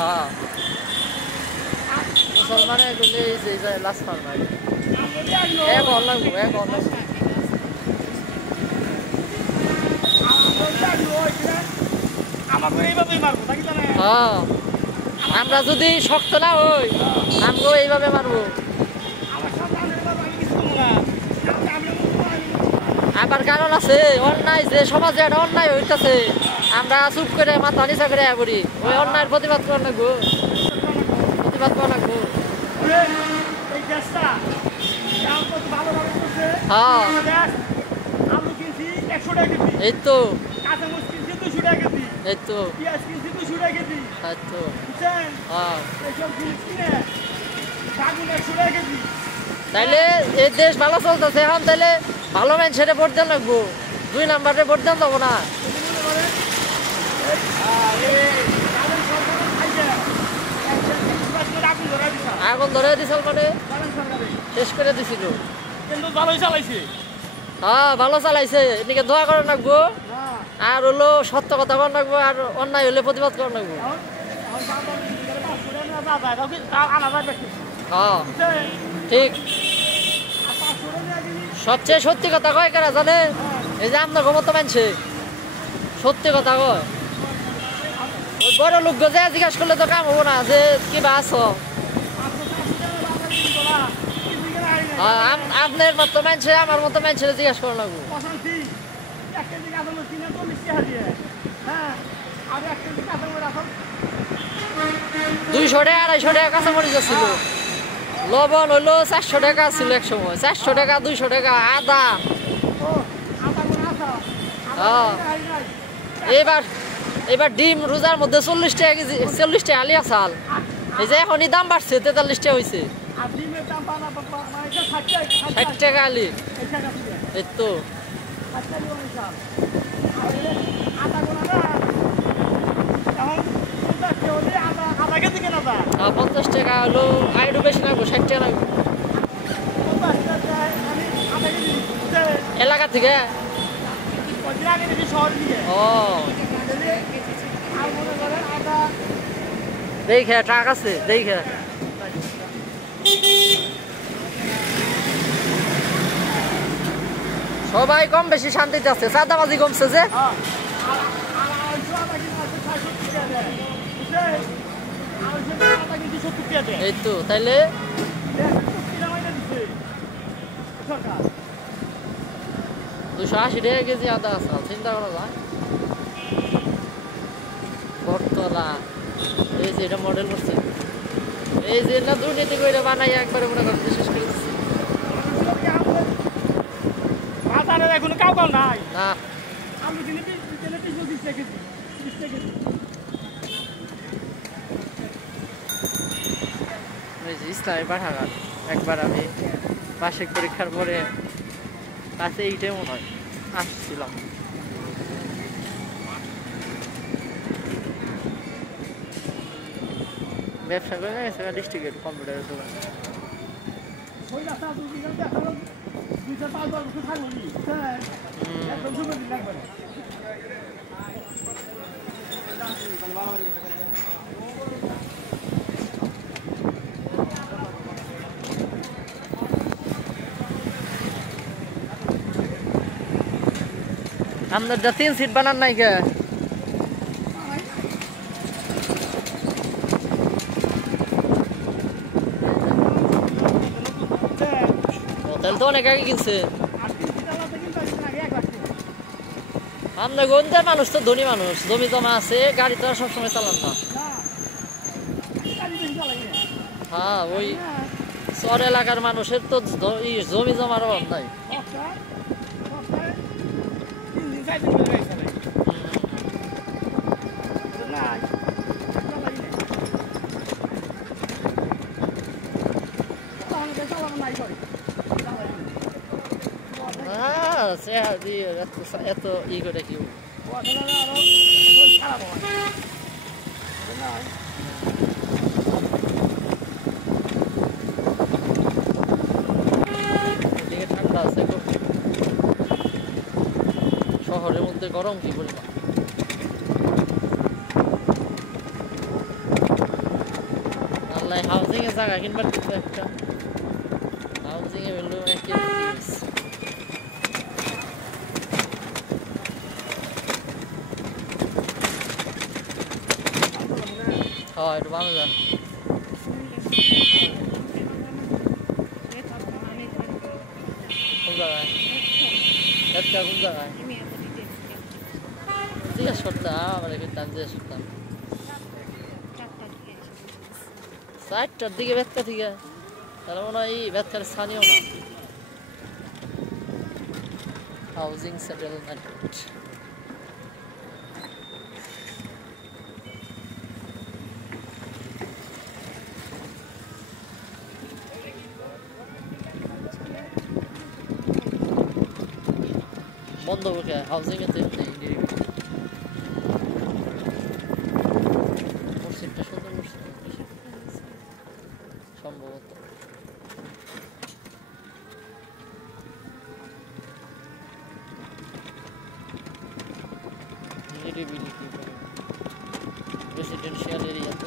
হ্যাঁ মুসলমানে এগুলি এই যে লাশ ফার্মাই এক হল লাগবো এক হল লাগবো হ্যাঁ আমরা যদি শক্ত না হই আমরাও এইভাবে মারবো আবার কারণ আছে অন্যায় যে সমাজে একটা অন্যায় হইতেছে আমরা চুপ করে মাথা নিচা করে পড়ি ওই অন্যায়ের প্রতিবাদ করা লাগবো প্রতিবাদ করা লাগবো হ্যাঁ এই তো এই তো তাইলে এই দেশ ভালো চলতেছে এখন তাইলে ভালো মানুষের ভোট দেন লাগবো 2 নাম্বারে ভোট দেন যাবো না আগুন ধরে দিছিল মানে শেষ করে দিছিল হ্যাঁ ভালো চালাইছে এদিকে দোয়া করা লাগবো আর হলো সত্য কথা করা লাগবো আর অন্যায় হলে প্রতিবাদ করা লাগবো হ্যাঁ ঠিক সবচেয়ে সত্যি কথা কয় কারা জানে এই যে আপনার ক্ষমতা মানছে সত্যি কথা কয় ওই বড় লোক যে জিজ্ঞাসা করলে তো কাম হবো না যে কিবা আছো আপনার মতো মানছে আমার মতো মানছে জিজ্ঞাসা করা লাগবো 200 টাকা 250 টাকা কাঁচামরিচ ছিল লবণ হইলো 400 টাকা ছিল এক সময় 400 টাকা 200 টাকা আদা এবার ডিম রোজার মধ্যে 40 টাকা কেজি 40 টাকা আলিয়া চাল এই যে এখনই দাম বাড়ছে 43 টাকা হয়েছে 60 টাকা আলি এই তো হ্যাঁ 50 টাকা হলো আইডু বেশি লাগবো 60 টাকা লাগবে এলাকা থেকে ও দেখে টাক আছে দেখে সবাই কম বেশি শান্তিতে আছে চাঁদাবাজি কমছে যে এই তো তাইলে 280 টাকা কেজি আদা আছে চিন্তা করা যায় বটতলা এই যে এটা মডেল করছে এই যে না দুর্নীতি করে বানাই একবারে মনে করেন শেষ করে দিচ্ছি এখন কাউ কাউ নাই না আমি ইসলামী পাঠাগার একবার আমি বার্ষিক পরীক্ষার পরে কাছে এইটাই মনে হয় আসছিলাম ব্যবসা করে গেছে ডিস্ট্রিক্টের কম্পিউটারের দোকান আপনার 3 সিট বানান নাই কে হোটেল তো অনেক আগে কিনছে আমরা গঞ্জের মানুষ তো ধনী মানুষ জমি জমা আছে গাড়ি তো আর সবসময় চালান না হ্যাঁ ওই শহর এলাকার মানুষের তো জমি জমার অভাব নাই এত ই করে কি ঠান্ডা আছে শহরের মধ্যে গরম কি পরিমাণ আল্লাহ হাউজিং এ জায়গা কিনবার কিন্তু একটা হাউজিং এ ভ্যালু অনেক কিছু হয় একটু ভালো যান কোন জায়গায় একটা কোন জায়গায় জিজ্ঞেস করতাম আমার কিন্তু আমি জিজ্ঞেস করতাম 4টার দিকে বেতকা থেকে তাহলে মনে হয় এই বেতকার স্থানীয় না হাউজিং সেটেলমেন্ট বন্ধ করে হাউজিং এতে নেই মসজিদটা সুন্দর মসজিদ সম্ভবত নিরিবিলি রেসিডেন্সিয়াল এরিয়া তো